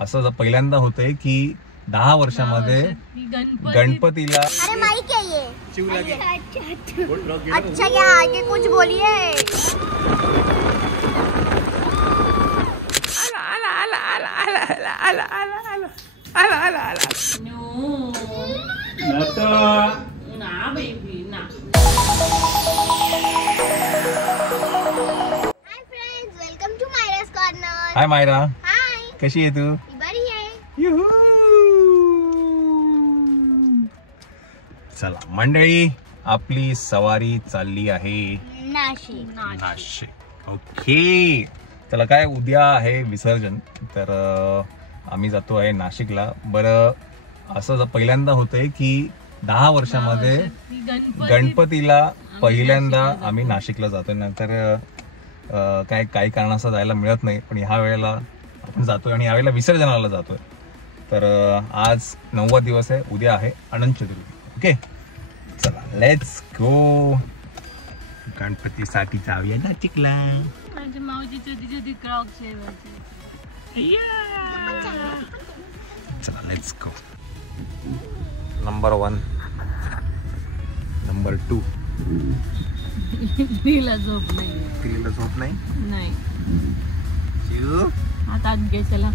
असं पहिल्यांदा होतंय की 10 वर्षामध्ये गणपतीला अच्छा क्या आगे कुछ बोलिए। हाय मायरा, कशी आहे तू? बरी आहे। युहू। चला मंडळी, आपली सवारी चालली आहे नाशिक। ओके, चला काय उद्या आहे विसर्जन, तर आम्ही जातो आहे नाशिकला। बरं, असं पहिल्यांदा होतंय की 10 वर्षामध्ये गणपतीला पहिल्यांदा आम्ही नाशिकला जातोय। नंतर काय काही कारणास्तव जायला मिळत नाही, पण ह्या वेळेला आपण जातोय आणि यावेळेला विसर्जनाला जातोय। तर आज 9वा दिवस आहे, उद्या आहे अनंत चतुर्थी। ओके, चला लेट्स गो। गणपतीसाठी जाऊया नाशिकला। माझ्या मावशीच्या छोटी क्रॉक्स आहे। चला लेट्स गो। Number 1, number 2। तिला झोप नाही। तिला झोप नाही? नाही। शिव आता घे, चला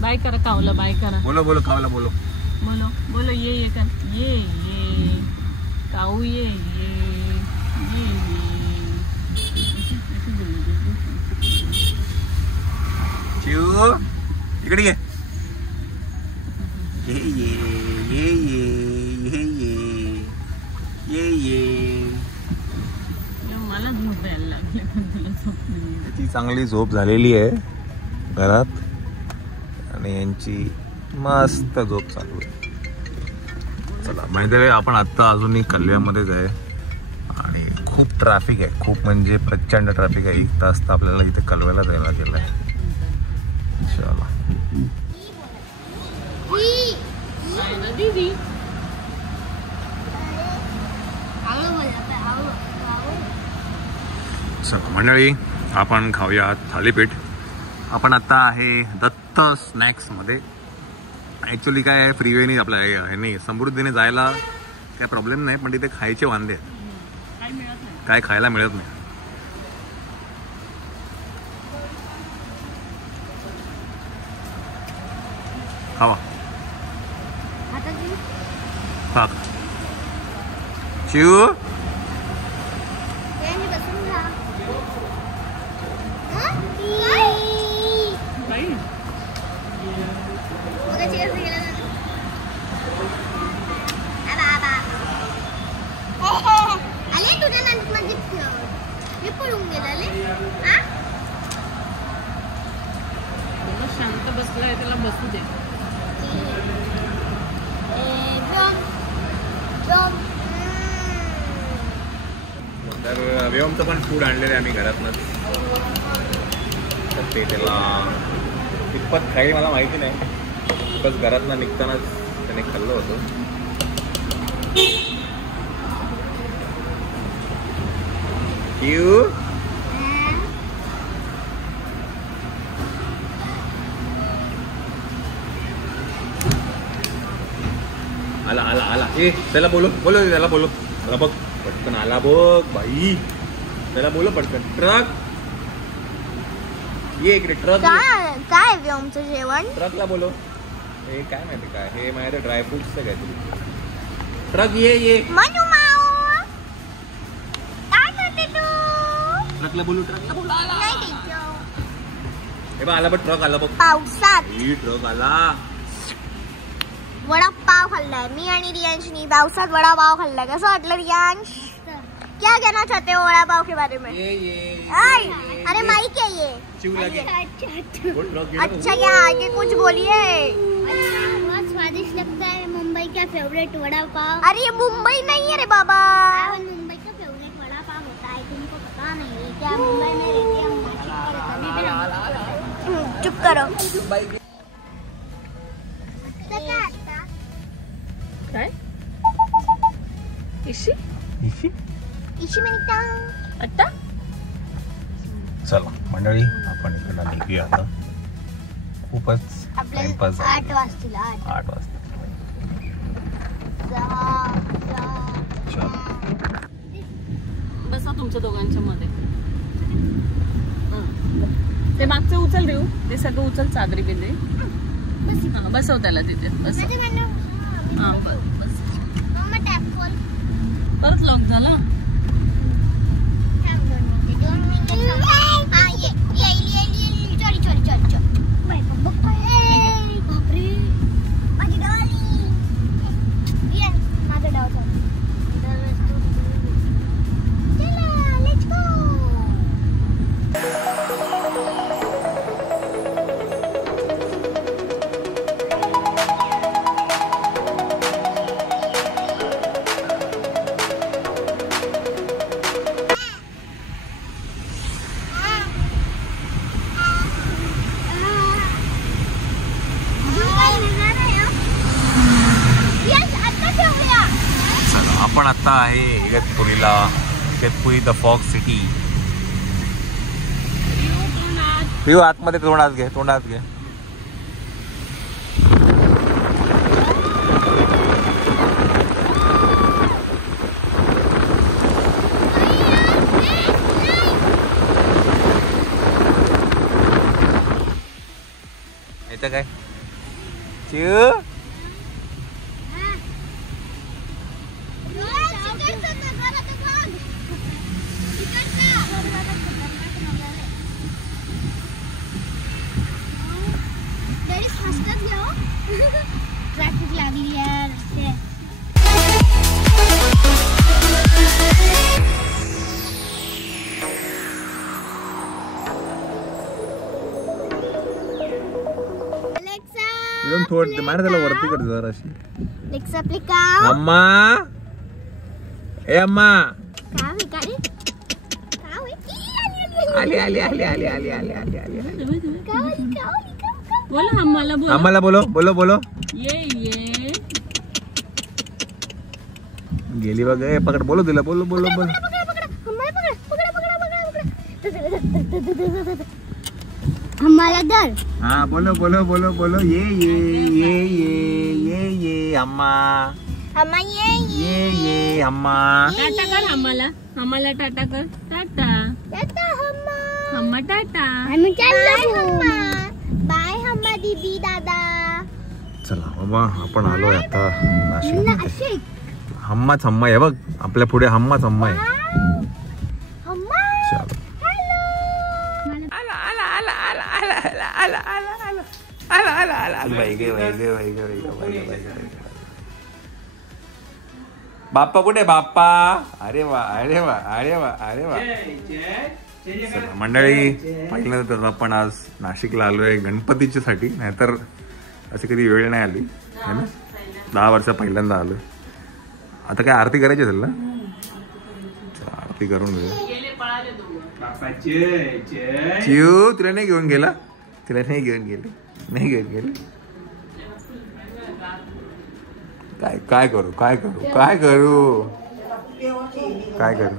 बाय करा कावला, बाय करा। बोलो बोलो कावला, बोलो बोलो बोलो। ये कर, ये काऊ, ये शिव इकडे ये। मला झोप यायला लागली, पण तुला झोप नाही। ती चांगली झोप झालेली आहे घरात आणि यांची मस्त झोप चालू आहे। चला, माहिती आहे आपण आत्ता अजूनही कल्याणमध्येच आहे आणि खूप ट्रॅफिक आहे, खूप म्हणजे प्रचंड ट्रॅफिक आहे। 1 तास तर आपल्याला इथे कलव्याला जायला गेलं आहे। चला दीदी, चला मंडळी, आपण खाऊया थालीपीठ। आपण आता आहे दत्त स्नॅक्स मध्ये। ऍक्च्युली काय आहे, फ्रीवेनी आपल्या हे नाही, समृद्धीने जायला काय प्रॉब्लेम नाही, पण तिथे खायचे वांदे आहेत, काय खायला मिळत नाही। खावा खा। शिव शांत बसलाय, त्याला बसू दे। तर व्योमचं पण फूड आणलेलं आहे आम्ही घरातनंच, तर ते त्याला कितपत खाईल मला माहिती नाही, बस घरातनं निघतानाच त्याने खाल्लं होतं। आला आला आला, ए त्याला बोलो बोलो, त्याला बोलो, आला बघ पटकन, आला बघ बाई, त्याला बोलो पटकन। ट्रक ये इकडे, ट्रक काय व्योमचं जेवण? ट्रकला बोलो। हे काय माहिती काय, हे माझ्या ड्रायफ्रुट्सचं काहीतरी। ट्रक ये मनू माऊ, काय करते तू? ट्रकला बोलू, ट्रकला बोलू। नाही द्यायचं। हे बघ आला बघ, ट्रक आला बघ पावसात। ही ट्रक आला। वडापाव खाल्लाय मी आणि रियांशनी, पावसात वडापाव खाल्लाय। कसं वाटलं रियांश? क्या कहना चाहते हो वडापाव के बारे में? अरे माइक है ये। अच्छा क्या आगे कुछ बोलिए। बहुत स्वादिष्ट लगता है, मुंबई का फेवरेट वड़ा पाव। अरे ये मुंबई नहीं है रे बाबा, मुंबई का फेवरेट वड़ा पाव होता है, तुमको पता नहीं है क्या? मुंबई में रहते हैं, चुप करो। काय इशी इशी इशी मिनिटा आता चला मंडळी, आपण इकडं निघूया आता। खूपच टाइमपास आपल्याला 8 वाजतील 8 वाजता. चल. बसा तुमच्या दोघांच्या मध्ये. ते मागचं उचल देऊ, ते सगळं उचल, चादरी बिंदे बसव त्याला तिथे. बस हा बस. परत लॉक झाला. आपण आता आहे इगतपुरीला. Igatpuri the fog city. पिऊ आतमध्ये तोंडात घे, तोंडात घे. येतं काय चिऊ? ट्रॅफिक लागली यार. थोडं मार त्याला वरती कर जरा अशी. लेक्सा आपली का अम्मा, ए अम्मा, आली आली आली आली आली आली आली आली. बोला आम्हाला, बोला आम्हाला, बोलो बोलो बोलो. ये ये गेली बघ. पकड, बोलो तिला, बोलो बोलो बोलो. हमारा दर. हाँ बोलो बोलो बोलो बोलो. ये ये ये ये ये ये अम्मा, अम्मा ये अम्मा. टाटा कर आम्हाला, आम्हाला टाटा कर. टाटा टाटा हम्मा. हम्मा टाटा. आम्ही चाललो बाय हम्मा दीदी दादा. चला बाबा, आपण आलोय आता नाशिक. नाशिक. हम्माच हम्मा आहे बघ, आपल्या पुढे हम्माच हम्मा आहे. हम्मा. चलो. बाप्पा कुठे बाप्पा? अरे वा अरे वा अरे वा अरे वा. मंडळी, पहिल्यांदा तर आपण आज नाशिकला आलोय गणपतीच्या साठी. नाहीतर अशी कधी वेळ नाही आली है ना. 10 वर्ष पहिल्यांदा आलोय. आता काय आरती करायची असेल ना? आरती करून घेऊ. चिऊ तुला नाही घेऊन गेला? तिला नाही घेऊन गेले, नाही घेऊन गेले. काय काय करू, काय करू, काय करू, काय करू.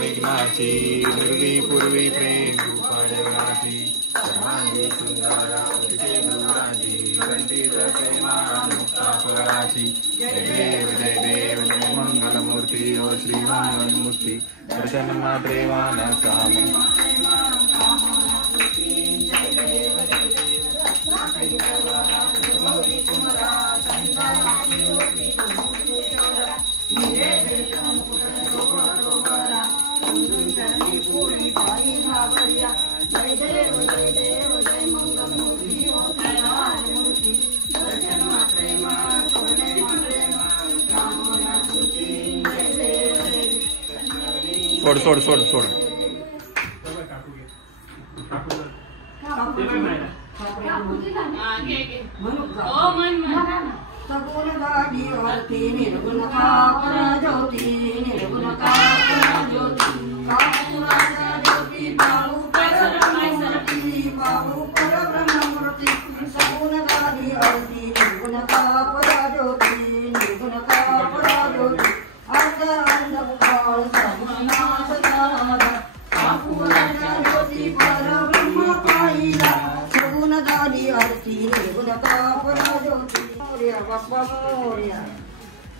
विघ्नाची निर्वी पूर्वी प्रेम रूपायनाची सर्वांगी सुंदराची दूराची कंठित प्रेमानुक्तापराची. जय देव जय मंगलमूर्ती ओ श्री मंगलमूर्ती. दर्शन मात्रे वानकामी. सोड सोड सोड सोड.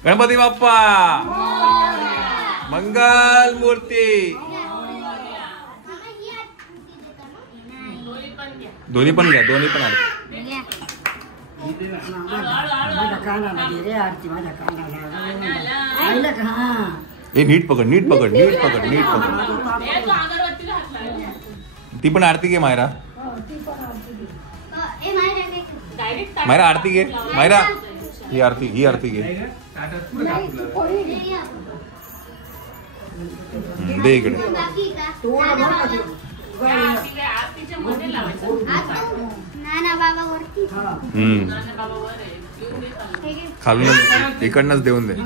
गणपती बाप्पा मंगल मूर्ती. दोन्ही पण घ्या, दोन्ही पण आरती. नीट पकड, नीट पकड, नीट पकड, नीट पकड. ती पण आरती घे मायरा. मायरा आरती घे. मायरा ही आरती, ही आरती घे. दे इकडे. खालून इकडनंच देऊन दे. हा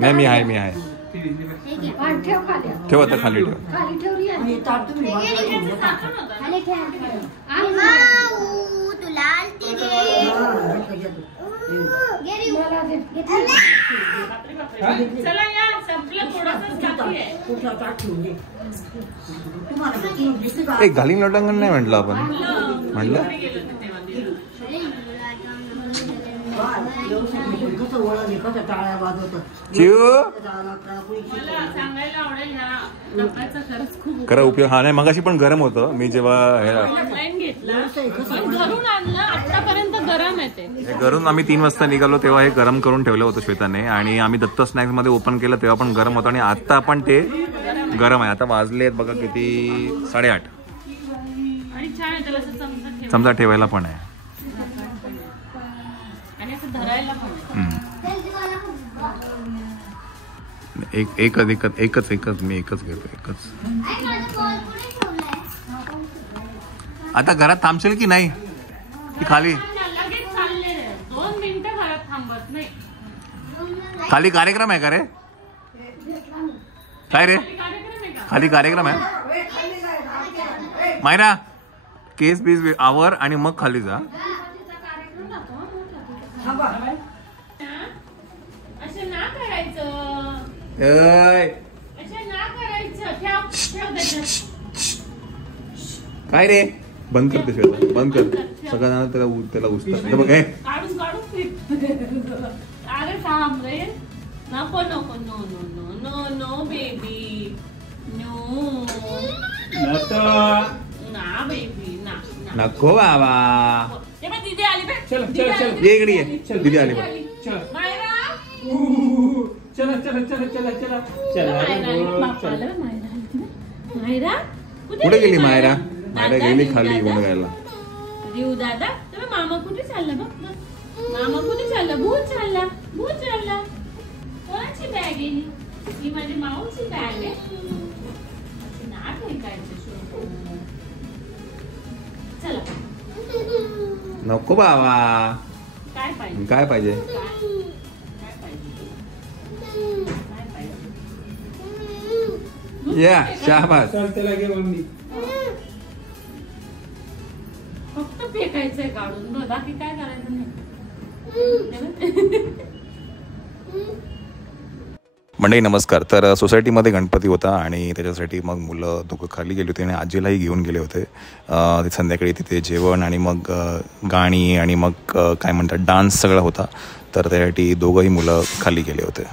नाही, मी आहे, मी आहे. ठेव आता, खाली ठेव. एक घालीन लोटांगण नाही म्हटलं आपण, म्हटलं खरं उपयोग. हा नाही, मगाशी पण गरम होतं. मी जेव्हा घरून आम्ही 3 वाजता निघालो तेव्हा हे गरम करून ठेवलं होतं श्वेताने. आणि आम्ही दत्त स्नॅक्स मध्ये ओपन केलं तेव्हा पण गरम होतं. आणि आता पण ते गरम आहे. आता वाजले बघा किती, 8:30. चमचा ठेवायला पण आहे. एकच मी एकच घेतो, एकच. आता घरात थांबशील की नाही? की खाली खाली कार्यक्रम आहे का रे? काय रे, खाली कार्यक्रम आहे? मायरा केस बीस आवर आणि मग खाली जा. काय रे, बंद करते श्वेता, बंद कर. सगळ्यांना त्याला उचतात बघ. अरे थांब रे, नको नको, no no no no no baby, no ना बेबी, ना नको बाबा. दीदी आली बे, चल चल चल, ये इकडे ये. दीदी आली बे. मायरा चला चला चला चला चला चला. मायरा कुठे गेली मायरा? मायरा गेली खाली उंडगायला. रिऊ दादा, तुम्ही मामा कुठे चालला? बघ मामा कुठे चालला? भूत चालला, भूत चालला. कोणाची बॅग आहे ही? माझी माऊची बॅग आहे. ना ठेकायचं. चला नको बाबा. काय पाहिजे? काय पाहिजे? या शाबास. चला घे मम्मी. फक्त फेकायचंय काढून, बाकी काय करायचं नाही. मंडळी नमस्कार. तर सोसायटीमध्ये गणपती होता आणि त्याच्यासाठी मग मुलं दोघं खाली गेली होती आणि आजीलाही घेऊन गेले होते. संध्याकाळी तिथे जेवण आणि मग गाणी आणि मग काय म्हणतात डान्स सगळा होता. तर त्यासाठी दोघंही मुलं खाली गेले होते.